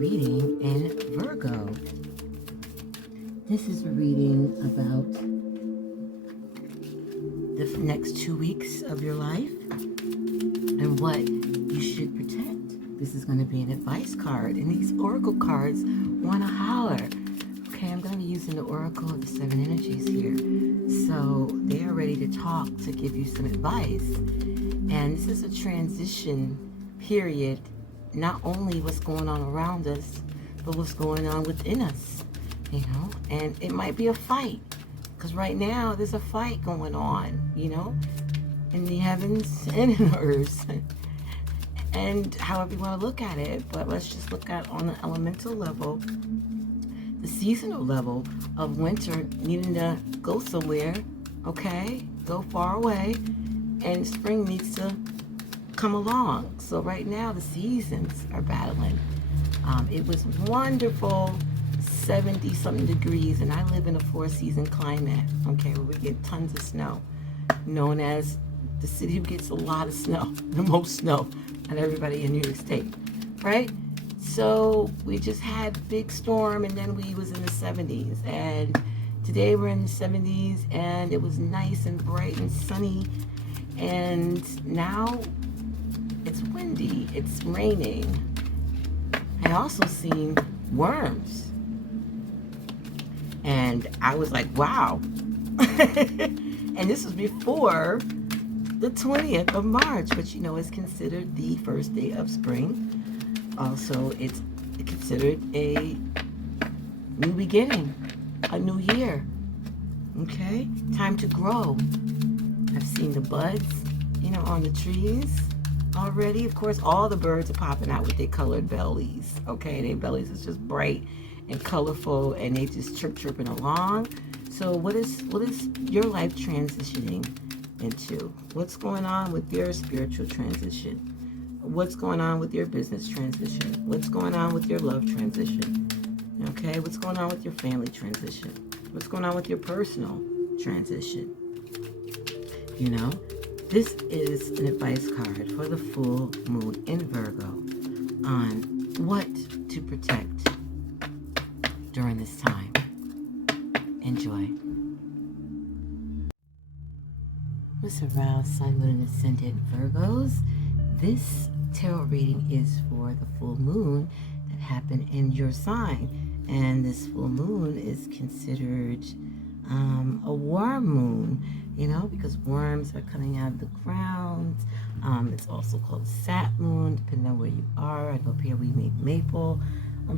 reading in Virgo. This is a reading about the next 2 weeks of your life and what you should protect. This is going to be an advice card, and these oracle cards want to holler. Okay, I'm going to be using the oracle of the 7 energies here. So they are ready to talk, to give you some advice. And this is a transition period, not only what's going on around us, but what's going on within us, you know. And it might be a fight, because right now there's a fight going on, you know, in the heavens and in the earth. And however you want to look at it, but let's just look at on the elemental level, the seasonal level of winter needing to go somewhere, okay, go far away, and spring needs to come along. So right now the seasons are battling. It was wonderful 70 something degrees, and I live in a 4-season climate, okay, where we get tons of snow, known as the city who gets a lot of snow, the most snow, and everybody in New York State, right? So we just had a big storm, and then we was in the 70s, and today we're in the 70s, and it was nice and bright and sunny, and now it's windy, it's raining. I also seen worms, and I was like, wow. And this was before the 20th of March, which, you know, is considered the first day of spring. Also, it's considered a new beginning, a new year. Okay, time to grow. I've seen the buds, you know, on the trees already. Of course, all the birds are popping out with their colored bellies. Okay, their bellies is just bright and colorful, and they just chirping along. So what is your life transitioning into? What's going on with your spiritual transition? What's going on with your business transition? What's going on with your love transition? Okay, what's going on with your family transition? What's going on with your personal transition? You know, this is an advice card for the full moon in Virgo on what to protect during this time. Enjoy. What's around Sun, Moon, and Ascendant Virgos? This tarot reading is for the full moon that happened in your sign. And this full moon is considered a worm moon, you know, because worms are coming out of the ground. It's also called sap moon, depending on where you are. I know up here we make maple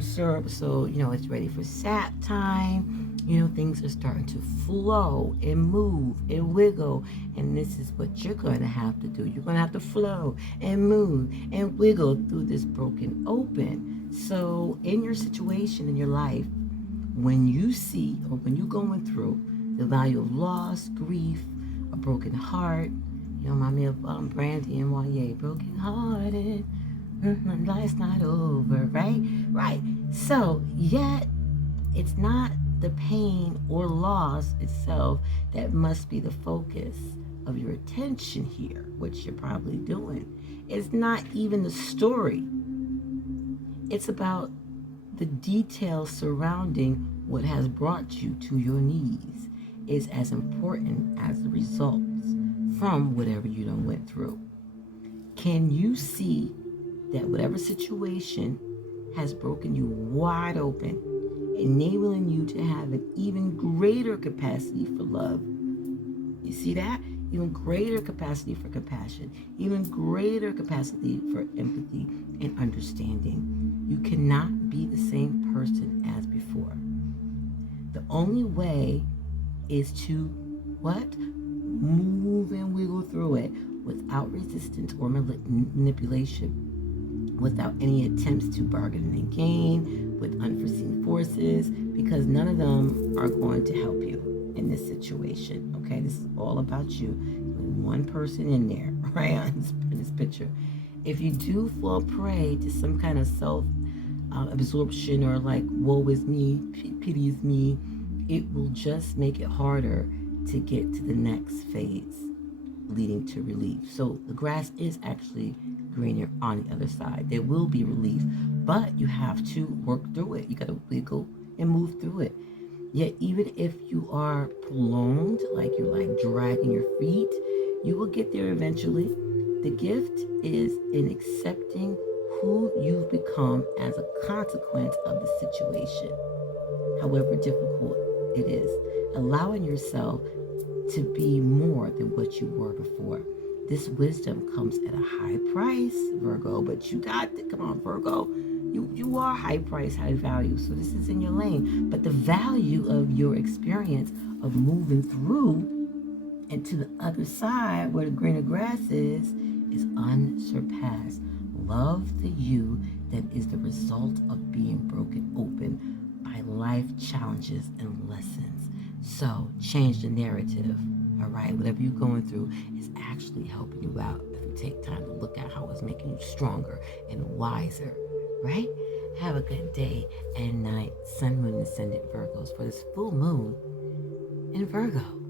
syrup, so, you know, it's ready for sap time. You know, things are starting to flow and move and wiggle, and this is what you're going to have to do. You're going to have to flow and move and wiggle through this broken open. So in your situation in your life, when you see or when you're going through the value of loss, grief, a broken heart, you know, remind me of Brandy and Wanye, broken hearted, life's not over, right? Right. So yet it's not the pain or loss itself that must be the focus of your attention here, which you're probably doing. It's not even the story. It's about the details surrounding what has brought you to your knees is as important as the results from whatever you done went through. Can you see that whatever situation has broken you wide open, enabling you to have an even greater capacity for love? You see that? Even greater capacity for compassion, even greater capacity for empathy and understanding. You cannot be the same person as before. The only way is to what? Move and wiggle through it without resistance or manipulation, without any attempts to bargain and gain with unforeseen forces, because none of them are going to help you in this situation. Okay, this is all about you. One person in there, right, in this picture. If you do fall prey to some kind of self-absorption or like, woe is me, pity is me, it will just make it harder to get to the next phase, leading to relief. So the grass is actually greener on the other side. There will be relief, but you have to work through it. You got to wiggle and move through it. Yet even if you are prolonged, like you're like dragging your feet, you will get there eventually. The gift is in accepting who you've become as a consequence of the situation, however difficult it is. Allowing yourself to be more than what you were before. This wisdom comes at a high price, Virgo, but you got to, come on, Virgo. You are high price, high value, so this is in your lane. But the value of your experience of moving through and to the other side where the greener grass is unsurpassed. Love the you that is the result of being broken open by life challenges and lessons. So change the narrative, all right? Whatever you're going through is actually helping you out if you take time to look at how it's making you stronger and wiser, right? Have a good day and night, Sun, Moon, Ascendant Virgos, for this full moon in Virgo.